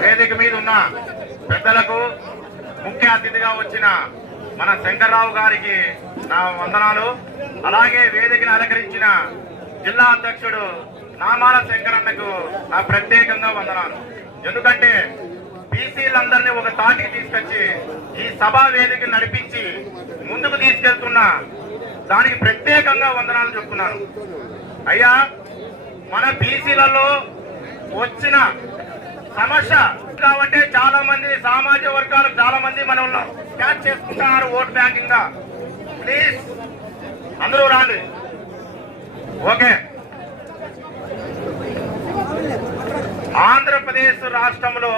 వేదిక మీద ఉన్న పెద్దలకు ముఖ్య అతిథిగా వచ్చిన మన శంకర్రావు గారికి నా వందనాలు. అలాగే వేదికను అలంకరించిన జిల్లా అధ్యక్షుడు నామాల శంకరన్నకు నా ప్రత్యేకంగా వందనాలు. ఎందుకంటే బీసీలందరినీ ఒక తాటికి తీసుకొచ్చి ఈ సభా వేదిక నడిపించి ముందుకు తీసుకెళ్తున్న దానికి ప్రత్యేకంగా వందనాలు చెప్తున్నాను. అయ్యా మన బీసీలలో వచ్చిన సమస్య కాబట్టి చాలా మంది సామాజిక వర్గాలు చాలా మంది మనల్ని క్యాచ్ చేసుకుంటున్నారు ఓట్ బ్యాంకింగ్గా ప్లీజ్ అందరూ రాండి. ఓకే. ఆంధ్రప్రదేశ్ రాష్ట్రంలో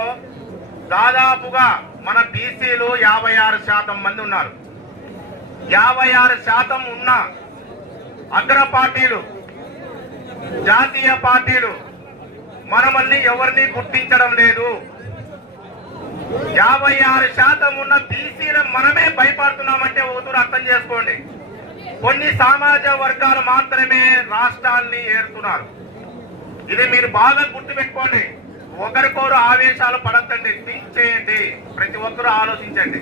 దాదాపుగా మన బీసీలు యాభై ఆరు శాతం మంది ఉన్నారు. యాభై ఆరు శాతం ఉన్న అగ్ర పార్టీలు జాతీయ పార్టీలు మనమల్ని ఎవరిని గుర్తించడం లేదు. యాభై ఆరు శాతం ఉన్న బీసీలు మనమే భయపడుతున్నామంటే ఒకరు అర్థం చేసుకోండి. కొన్ని సామాజిక వర్గాలు మాత్రమే రాష్ట్రాల్ని ఏరుతున్నారు. ఇది మీరు బాగా గుర్తుపెట్టుకోండి. ఒకరికొకరు ఆవేశాలు పడద్దండి థింక్ చేయండి ప్రతి ఒక్కరూ ఆలోచించండి.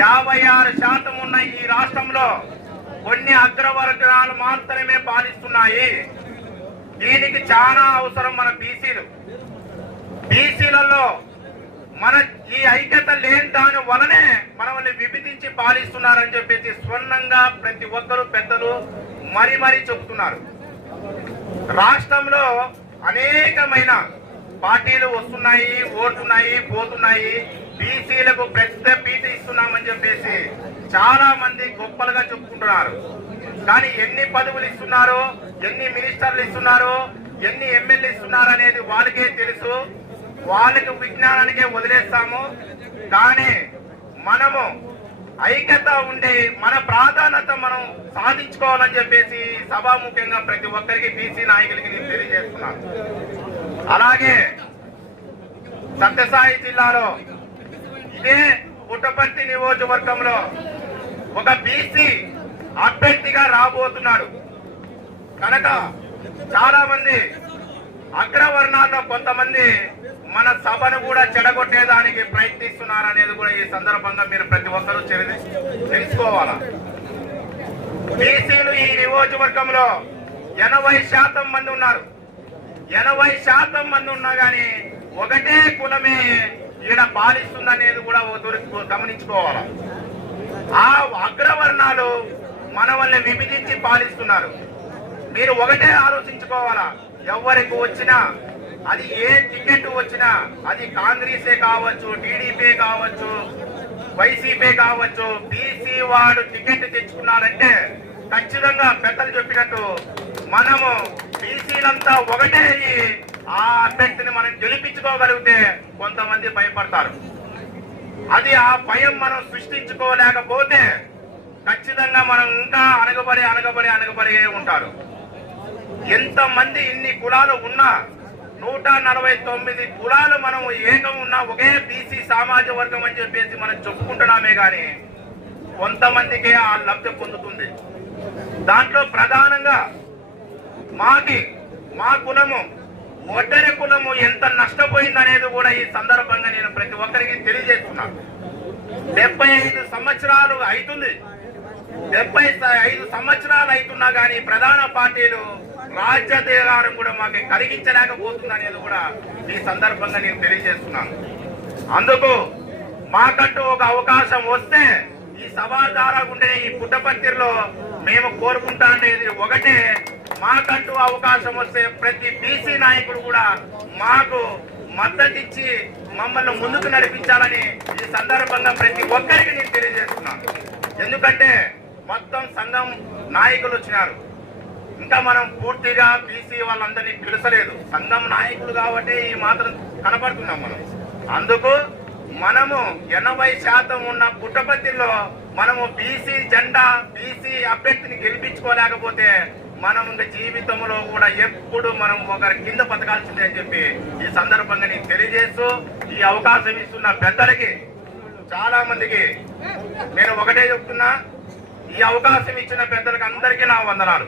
యాభై ఆరు శాతం ఉన్న ఈ రాష్ట్రంలో కొన్ని అగ్రవర్గాలు మాత్రమే పాలిస్తున్నాయి. దీనికి చాలా అవసరం మన బీసీలు. బీసీలలో మన ఈ ఐక్యత లేని దాని వలనే మనల్ని విభజించి పాలిస్తున్నారని చెప్పేసి స్వర్ణంగా ప్రతి ఒక్కరు పెద్దలు మరి మరీ చెబుతున్నారు. రాష్ట్రంలో అనేకమైన పార్టీలు వస్తున్నాయి ఓటున్నాయి పోతున్నాయి. బీసీలకు పెద్ద పీట ఇస్తున్నామని చెప్పేసి చాలా మంది గొప్పలుగా చెప్పుకుంటున్నారు. కానీ ఎన్ని పదవులు ఇస్తున్నారో ఎన్ని మినిస్టర్లు ఇస్తున్నారో ఎన్ని ఎమ్మెల్యే ఇస్తున్నారు అనేది వాళ్ళకే తెలుసు. వాళ్ళకి విజ్ఞానానికే వదిలేస్తాము. కానీ మనము ఐక్యత ఉండే మన ప్రాధాన్యత మనం సాధించుకోవాలని చెప్పేసి సభాముఖ్యంగా ప్రతి ఒక్కరికి బీసీ నాయకులకి నేను తెలియజేస్తున్నాను. అలాగే సత్యసాయి జిల్లాలో ఇదే పుట్టపర్తి నియోజకవర్గంలో ఒక బీసీ అభ్యర్థిగా రాబోతున్నాడు. కనుక చాలా మంది అగ్రవర్ణాల్లో కొంతమంది మన సభను కూడా చెడగొట్టేదానికి ప్రయత్నిస్తున్నారు అనేది కూడా ఈ సందర్భంగా మీరు ప్రతి ఒక్కరూ తెలుసుకోవాలా? బీసీలు ఈ నియోజకవర్గంలో ఎనభై శాతం మంది ఉన్నారు. ఎనభై శాతం మంది ఉన్నా కానీ ఒకటే కులమే ఈడ పాలిస్తుందనేది కూడా ఒకరు గమనించుకోవాలి? ఆ అగ్రవర్ణాలు మన విభజించి పాలిస్తున్నారు. మీరు ఒకటే ఆలోచించుకోవాలా? ఎవరికి వచ్చినా అది ఏ టికెట్ వచ్చినా అది కాంగ్రెసే కావచ్చు టీడీపీ కావచ్చు వైసీపీ కావచ్చు బీసీ వాడు టికెట్ తెచ్చుకున్నారంటే ఖచ్చితంగా పెద్దలు చెప్పినట్టు మనము బీసీలంతా ఒకటే అయ్యి ఆ అభ్యర్థిని మనం గెలిపించుకోగలిగితే కొంతమంది భయపడతారు. అది ఆ భయం మనం సృష్టించుకోలేకపోతే ఖచ్చితంగా మనం ఇంకా అనగబడి అనగబడి అనగబడి ఉంటారు. ఎంతమంది ఇన్ని కులాలు ఉన్నా నూట నలభై తొమ్మిది కులాలు మనం ఏకం ఉన్నా ఒకే బీసీ సామాజిక వర్గం అని చెప్పేసి మనం చెప్పుకుంటున్నామే కానీ కొంతమందికే ఆ లబ్ధి పొందుతుంది. దాంట్లో ప్రధానంగా మాకి మా కులము ఒడ్డరి కులము ఎంత నష్టపోయిందనేది కూడా ఈ సందర్భంగా నేను ప్రతి ఒక్కరికి తెలియజేస్తున్నాను డెబ్బై ఐదు సంవత్సరాలు అవుతుంది డెబ్బై ఐదు సంవత్సరాలు అవుతున్నా గానీ ప్రధాన పార్టీలు రాజ్యాధికారం కూడా మాకు కలిగించలేకపోతుంది అనేది కూడా ఈ సందర్భంగా నేను తెలియజేస్తున్నాను. అందుకు మాకంటూ ఒక అవకాశం వస్తే ఈ సభా ద్వారా ఉండే ఈ పుట్టపత్రిలో మేము కోరుకుంటా అనేది ఒకటే. మాకంటూ అవకాశం వస్తే ప్రతి బీసీ నాయకుడు కూడా మాకు మద్దతిచ్చి మమ్మల్ని ముందుకు నడిపించాలని ఈ సందర్భంగా ప్రతి ఒక్కరికి నేను తెలియజేస్తున్నాను. ఎందుకంటే మొత్తం సంఘం నాయకులు వచ్చినారు. ఇంకా మనం పూర్తిగా బీసీ వాళ్ళందరినీ పిలుచలేదు సంఘం నాయకులు కాబట్టి ఈ మాత్రం కనబడుతున్నాం మనం. అందుకు మనము ఎనభై శాతం ఉన్న పుట్టపత్తిలో మనము బీసీ జెండా బీసీ అభ్యర్థిని గెలిపించుకోలేకపోతే మనం ఇంకా జీవితంలో కూడా ఎప్పుడు మనం ఒకరి కింద బతకాల్సిందే అని చెప్పి ఈ సందర్భంగా నేను తెలియజేస్తూ ఈ అవకాశం ఇస్తున్న పెద్దలకి చాలా మందికి నేను ఒకటే చెప్తున్నా. ఈ అవకాశం ఇచ్చిన పెద్దలకు అందరికీ నా వందనాలు.